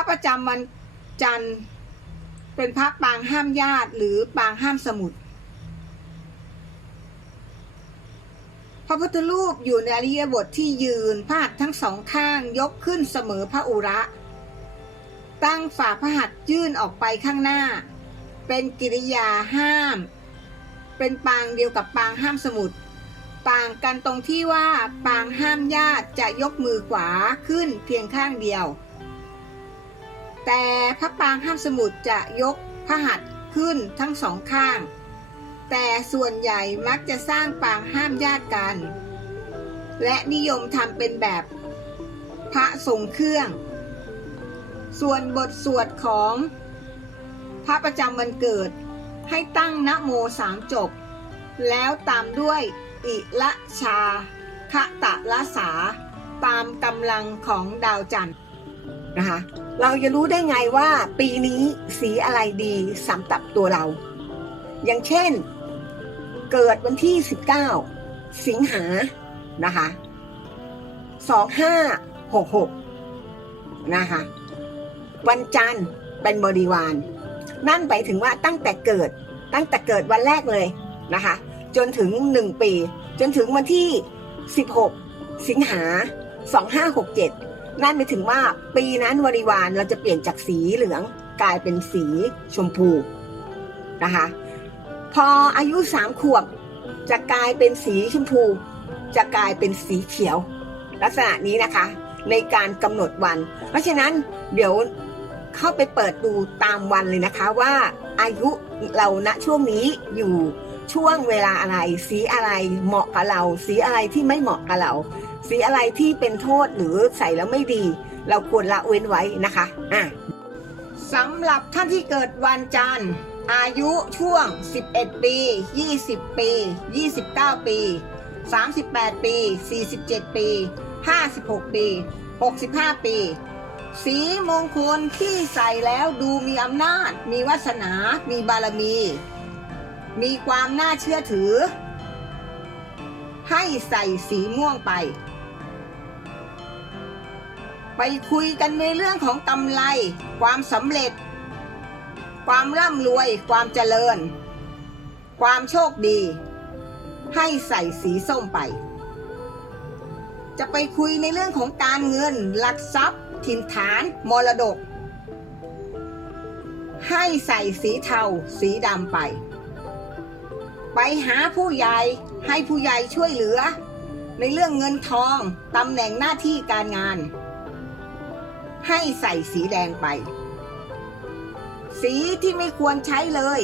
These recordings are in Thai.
ระประจำวันจันทร์ เป็นพระปางห้ามญาติหรือปางห้ามสมุทรพระพุทธรูปอยู่ในอริยบทที่ยืนพระหัตถ์ทั้งสองข้างยกขึ้นเสมอพระอุระ ตั้งฝ่าพระหัตถ์ยื่นออกไปข้างหน้า เป็นกิริยาห้าม เป็นปางเดียวกับปางห้ามสมุทรต่างกันตรงที่ว่าปางห้ามญาติจะยกมือขวาขึ้นเพียงข้างเดียว แต่พระปางห้ามสมุทรจะยกพระหัตถ์ขึ้นทั้งสองข้าง แต่ส่วนใหญ่มักจะสร้างปางห้ามญาติกัน และนิยมทำเป็นแบบพระทรงเครื่อง ส่วนบทสวดของพระประจำวันเกิดให้ตั้งนะโมสามจบ แล้วตามด้วยอิละชาคะตะละสา ตามกำลังของดาวจันทร์ นะคะ เราจะรู้ได้ไงว่าปีนี้สีอะไรดีสำหรับตัวเรา อย่างเช่น เกิดวันที่ 19 สิงหานะคะ2566นะคะ วันจันทร์เป็นบริวารนั่นไปถึงว่าตั้งแต่เกิดตั้งแต่เกิดวันแรกเลยนะคะ จนถึง 1 ปี จนถึงวันที่ 16 สิงหา 2567 นั่นหมายถึงว่าปีนั้นบริวารเราจะเปลี่ยนจากสีเหลืองกลายเป็นสีชมพูนะคะ พออายุสามขวบจะกลายเป็นสีชมพู จะกลายเป็นสีเขียว ลักษณะนี้นะคะ ในการกำหนดวัน เพราะฉะนั้นเดี๋ยวเข้าไปเปิดดูตามวันเลยนะคะว่าอายุเราณช่วงนี้อยู่ช่วงเวลาอะไร สีอะไรเหมาะกับเรา สีอะไรที่ไม่เหมาะกับเรา สีอะไรที่เป็นโทษหรือใส่แล้วไม่ดี เราควรละเว้นไว้นะคะอะสำหรับท่านที่เกิดวันจันทร์ อายุช่วง 11 ปี 20 ปี 29 ปี 38 ปี 47 ปี 56 ปี 65 ปี สีมงคลที่ใส่แล้วดูมีอำนาจ มีวาสนา มีบารมี มีความน่าเชื่อถือ ให้ใส่สีม่วงไป ไปคุยกันในเรื่องของกำไร ความสำเร็จ ความร่ำรวย ความเจริญ ความโชคดี ให้ใส่สีส้มไป จะไปคุยในเรื่องของการเงิน หลักทรัพย์ ถิ่นฐาน มรดก ให้ใส่สีเทา สีดำไป ไปหาผู้ใหญ่ให้ผู้ใหญ่ช่วยเหลือ ในเรื่องเงินทองตำแหน่งหน้าที่การงาน ให้ใส่สีแดงไป สีที่ไม่ควรใช้เลย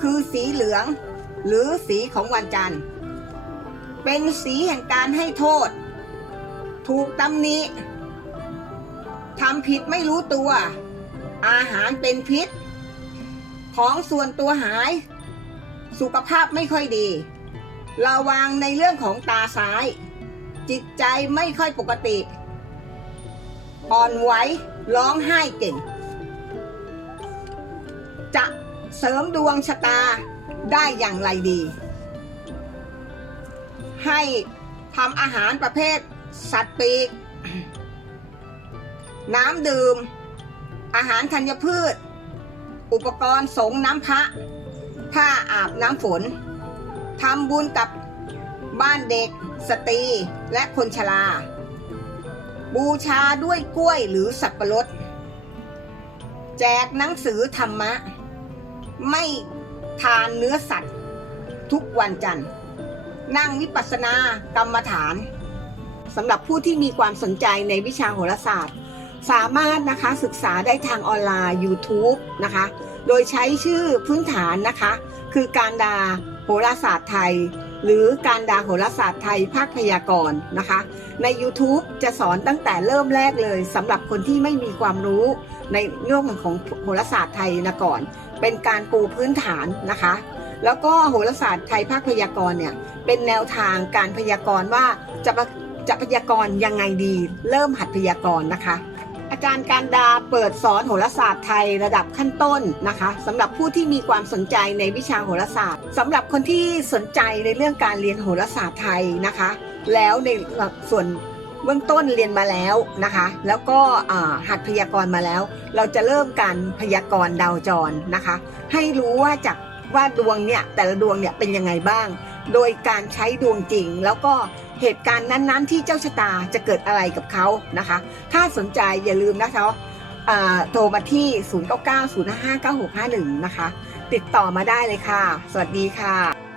คือสีเหลือง หรือสีของวันจันทร์ เป็นสีแห่งการให้โทษ ถูกตำหนิทำผิดไม่รู้ตัว อาหารเป็นพิษ ของส่วนตัวหาย สุขภาพไม่ค่อยดี ระวังในเรื่องของตาซ้าย จิตใจไม่ค่อยปกติ อ่อนไหวร้องไห้เก่ง จะเสริมดวงชะตาได้อย่างไรดี ให้ทำอาหารประเภทสัตว์ปีก น้ำดื่ม อาหารธัญพืช อุปกรณ์สงน้ำพระผ้าอาบน้ำฝนทำบุญกับบ้านเด็ก สตรี และคนชรา บูชาด้วยกล้วยหรือสับปะรด แจกหนังสือธรรมะ ไม่ทานเนื้อสัตว์ ทุกวันจันทร์ นั่งวิปัสสนากรรมฐานสำหรับผู้ที่มีความสนใจในวิชาโหราศาสตร์ สามารถนะคะศึกษาได้ทางออนไลน์ YouTube นะคะ โดยใช้ชื่อพื้นฐานนะคะ คือการดาโหราศาสตร์ไทย หรือการดาโหราศาสตร์ไทยภาคพยากรณ์นะคะ ใน YouTube จะสอนตั้งแต่เริ่มแรกเลยสำหรับคนที่ไม่มีความรู้ในเรื่องของโหราศาสตร์ไทยนะก่อน เป็นการปูพื้นฐานนะคะ แล้วก็โหราศาสตร์ไทยภาคพยากรณ์เนี่ยเป็นแนวทางการพยากรณ์ว่าจะจะพยากรณ์ยังไงดี เริ่มหัดพยากรณ์นะคะ อาจารย์การดาเปิดสอนโหราศาสตร์ไทยระดับขั้นต้นนะคะสำหรับผู้ที่มีความสนใจในวิชาโหราศาสตร์สำหรับคนที่สนใจในเรื่องการเรียนโหราศาสตร์ไทยนะคะ แล้วในส่วนเบื้องต้นเรียนมาแล้วนะคะ แล้วก็หัดพยากรณ์มาแล้ว เราจะเริ่มการพยากรณ์ดาวจรนะคะ ให้รู้ว่าจากว่าดวงเนี่ยแต่ละดวงเนี่ยเป็นยังไงบ้าง โดยการใช้ดวงจริงแล้วก็ เหตุการณ์นั้นๆ ที่เจ้าชะตาจะเกิดอะไรกับเขานะคะ ถ้าสนใจอย่าลืมนะคะอ่าโทรมาที่ 0990559651 นะคะ ติดต่อมาได้เลยค่ะ สวัสดีค่ะ